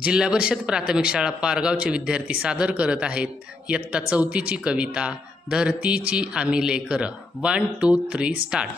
जिल्हा परिषद प्राथमिक शाळा पारगावचे विद्यार्थी सादर करत आहेत इयत्ता चौथीची कविता धरतीची आम्ही लेकरं. 1 2 3 स्टार्ट.